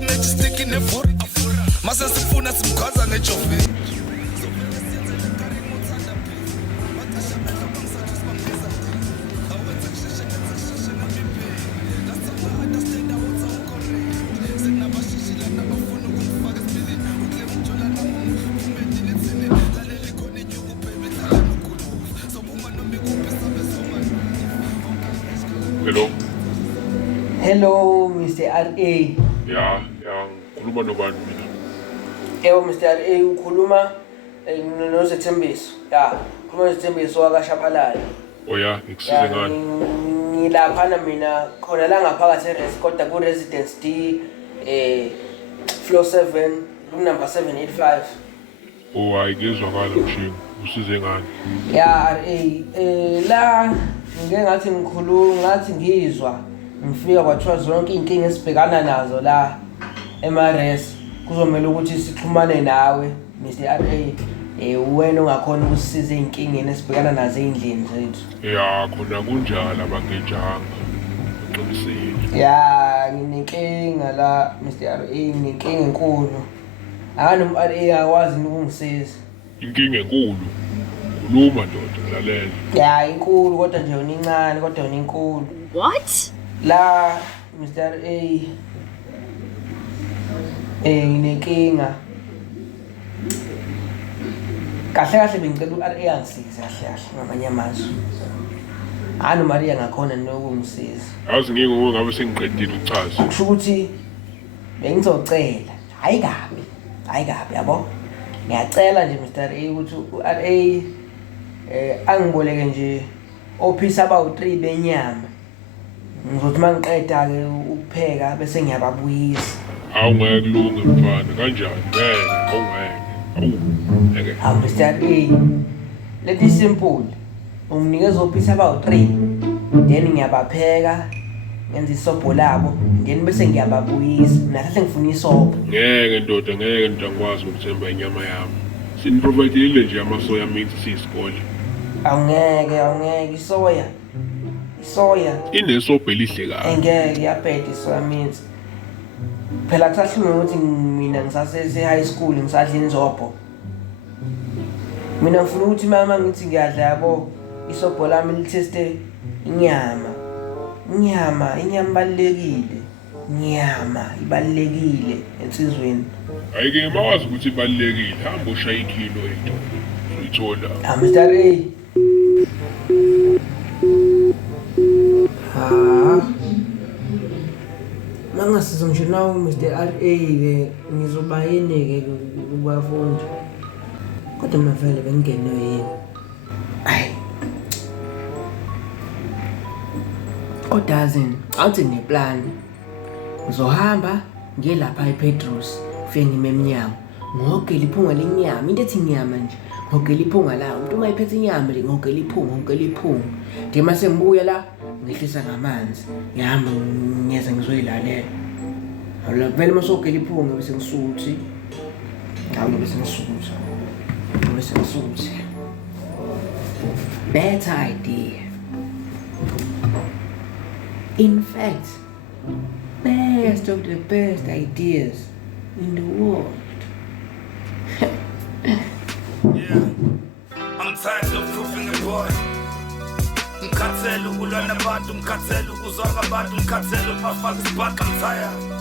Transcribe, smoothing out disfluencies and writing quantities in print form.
sinethi stick inevura mase sifuna simgwaza ngejovini Hello, Mr. R.A. Ya, ngikhuluma nobani mina? Yebo, Mr. R.A. ukhuluma noZethembiso. Ya, ukhuluma noZethembiso wakashabalala. Ya, ngikusize ngani? Ngilaphana mina khona la ngaphakathi kodwa ku Residence D floor 7, room number 785. Hayi ngizwakala mshinga. Usize ngani? Ya, R.A. La ngeke ngathi ngikhuluma, ngathi ngizwa. Ngifika kwathiwa zonke inkinga esibhekana nazo la eMares kuzomela ukuthi sixhumane nawe Mr. R.A. Wena ongakhona ukusisiza izinkingeni esibhekana nazo endlini zethu. Ya, khona kunjalo abangejanga. Ngiqinisile. Ya, nginenkinga la Mr. R.A. nginenkinga enkulu. Akani R.A. akwazi ukungisiza. Inkinga enkulu. Khuluma ndoda ngalalela. Ya, inkulu kodwa nje unincane kodwa uninkulu. What? La Mr. R.A. Nginenkinga. Kahle bengicela u-R.A. angisize kahle ngamanye amazwi. Hhayi Maria ngakhona nokungisiza. Yazi ngingo ngabe sengiqedile ukuchaza. Kusho ukuthi bengizocela. Hayi kabi yabo. Ngiyacela nje Mr. R.A. ukuthi u-R.A. angiboleke nje ophisa abawu-3 benyama. Ngizothi mangiqeda ke ukupheka bese ngiyababuyisa. Awungeke kulunge mfana kanjani ngeke. Mr. R.A. Lethi simple. Unginikeza ophisa abawu-3 then ngiyabapheka ngenza isobho labo then bese ngiyababuyisa. Nahle ngifuna isobho. Ngeke ndoda ngeke ngikwazi ukuthemba inyama yami. Siniprovide nje amasoya meat siyisikole. Awungeke isoya inesobho elihle kabi. Engeke yaphetha isoya meat. Phela kusahlunga ukuthi mina ngisasese high school ngisadla inzobho. Mina ngifuna ukuthi mama ngithi ngiyadla yabo isobho lami litheste inyama ibalulekile. Inyama ibalulekile ensizweni. Ayike mawazi ukuthi ibalulekile hamba ushaya ikilo ethu. Uyithola. Mr. R.A. Mangasizo nje nawe Mr. R.A. ke ngizoba yini ke kubafundi. Kodwa mina vele bengingene yini. Ayi. Kodwa azini, awuthi ngeplan. Ngizohamba ngiye lapha ePetrus, ufike ngime eminyango. Ngogela iphunga lenyama, into ethi inyama nje. Ngogela iphunga la, umuntu uma ephethe inyama le ngogela iphunga. Nje mase ngibuya la ngehlisa ngamanzi. Ngihamba ngiyeza ngizoyilalela. Awula vele masogela iphunga bese ngisuthi. Bese ngisuthi. Better idea. In fact, best of the best ideas in the world. Yeah, I'm tired of proving a boy. Ngikhathele ukulwa nabantu, ngikhathele ukuzonga abantu, ngikhathele ukubafaka isibhaqa, I'm tired.